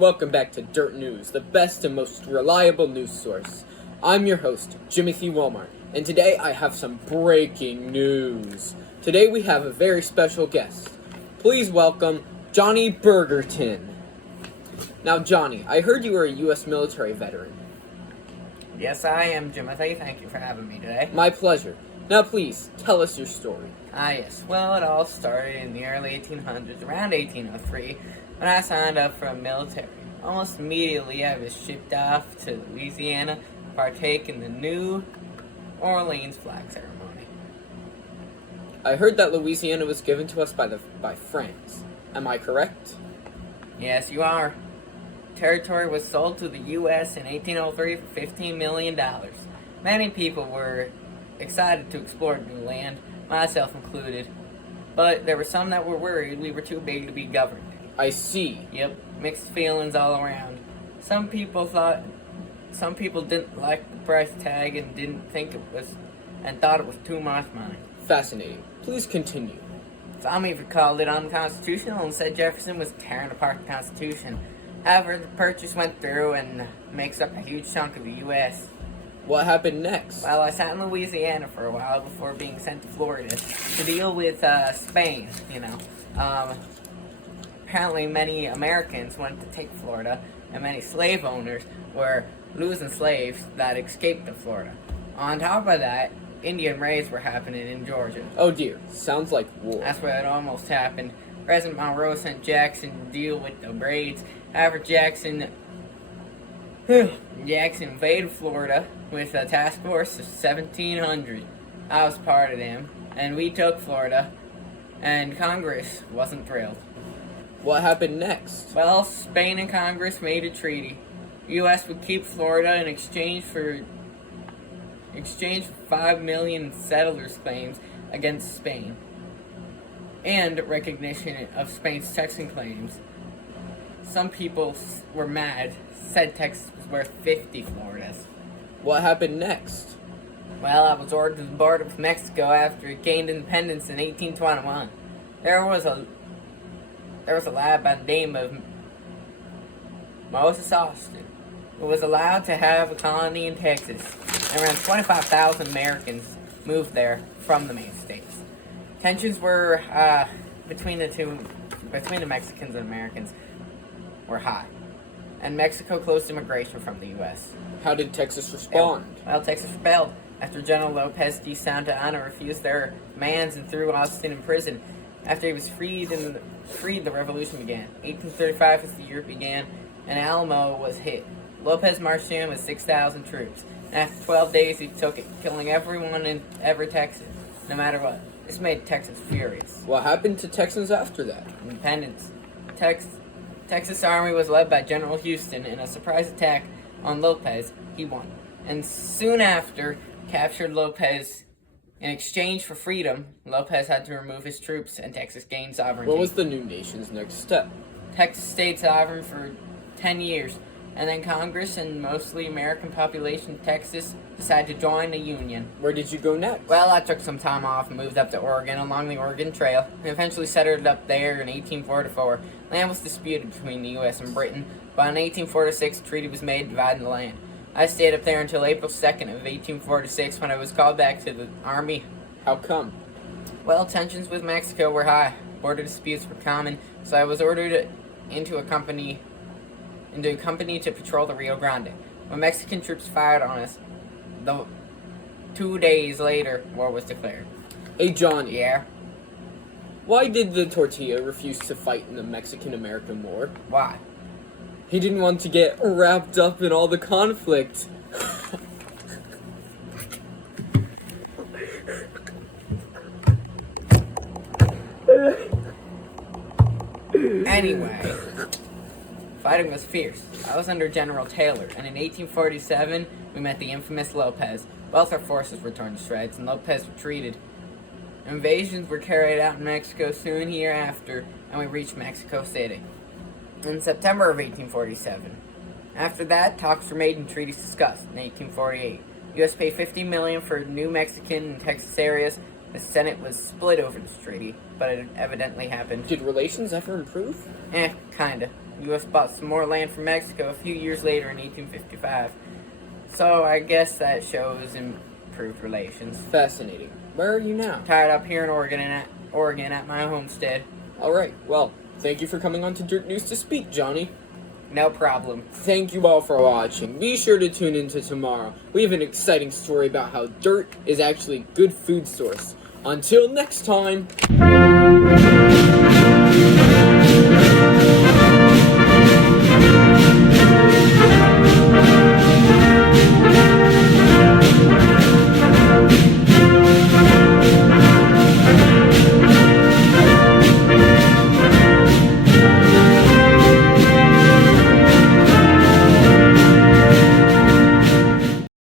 and welcome back to Dirt News, the best and most reliable news source. I'm your host, Jimothy Walmart, and today I have some breaking news. Today we have a very special guest. Please welcome Johnny Burgerton. Now Johnny, I heard you were a U.S. military veteran. Yes, I am, Jimothy. Thank you for having me today. My pleasure. Now please, tell us your story. Yes. Well, it all started in the early 1800s, around 1803, when I signed up for a military. Almost immediately, I was shipped off to Louisiana to partake in the New Orleans flag ceremony. I heard that Louisiana was given to us by France. Am I correct? Yes, you are. Territory was sold to the U.S. in 1803 for $15 million. Many people were excited to explore new land, myself included, but there were some that were worried we were too big to be governed. I see. Yep, mixed feelings all around. Some people didn't like the price tag and thought it was too much money. Fascinating. Please continue. Some even called it unconstitutional and said Jefferson was tearing apart the Constitution. However, the purchase went through and makes up a huge chunk of the U.S. What happened next? Well, I sat in Louisiana for a while before being sent to Florida to deal with Spain, Apparently many Americans wanted to take Florida, and many slave owners were losing slaves that escaped to Florida. On top of that, Indian raids were happening in Georgia. Oh dear, sounds like war. That's where it almost happened. President Monroe sent Jackson to deal with the raids. However, Jackson invaded Florida with a task force of 1,700. I was part of them, and we took Florida, and Congress wasn't thrilled. What happened next? Well, Spain and Congress made a treaty. The U.S. would keep Florida in exchange for 5 million settlers' claims against Spain, and recognition of Spain's Texan claims. Some people were mad, said Texas was worth 50 Floridas. What happened next? Well, I was ordered to the border with Mexico after it gained independence in 1821. There was a lad by the name of Moses Austin who was allowed to have a colony in Texas, and around 25,000 Americans moved there from the main states. Tensions were between the Mexicans and Americans were high, and Mexico closed immigration from the U.S. How did Texas respond? Well, Texas rebelled after General Lopez de Santa Anna refused their demands and threw Austin in prison. After he was freed, the revolution began. 1835 as the year began, and Alamo was hit. Lopez marched in with 6,000 troops, and after 12 days he took it, killing everyone in every Texan, no matter what. This made Texans furious. What happened to Texans after that? Independence. Texas Army was led by General Houston. In a surprise attack on Lopez, he won, and soon after captured Lopez. In exchange for freedom, Lopez had to remove his troops, and Texas gained sovereignty. What was the new nation's next step? Texas stayed sovereign for 10 years, and then Congress and mostly American population of Texas decided to join the Union. Where did you go next? Well, I took some time off and moved up to Oregon along the Oregon Trail, and eventually settled up there in 1844. Land was disputed between the U.S. and Britain, but in 1846 a treaty was made dividing the land. I stayed up there until April 2nd of 1846 when I was called back to the Army. How come? Well, tensions with Mexico were high. Border disputes were common, so I was ordered into a company to patrol the Rio Grande. When Mexican troops fired on us, 2 days later, war was declared. Hey Johnny. Yeah? Why did the tortilla refuse to fight in the Mexican-American War? Why? He didn't want to get wrapped up in all the conflict. Anyway, fighting was fierce. I was under General Taylor, and in 1847, we met the infamous Lopez. Both our forces were torn to shreds, and Lopez retreated. Invasions were carried out in Mexico soon hereafter, and we reached Mexico City in September of 1847. After that, talks were made and treaties discussed in 1848. U.S. paid $50 million for New Mexican and Texas areas. The Senate was split over this treaty, but it evidently happened. Did relations ever improve? Kinda. The U.S. bought some more land from Mexico a few years later in 1855. So I guess that shows improved relations. Fascinating. Where are you now? Tied up here in Oregon at my homestead. Alright, well, thank you for coming on to Dirt News to Speak, Johnny. No problem. Thank you all for watching. Be sure to tune into tomorrow. We have an exciting story about how dirt is actually a good food source. Until next time.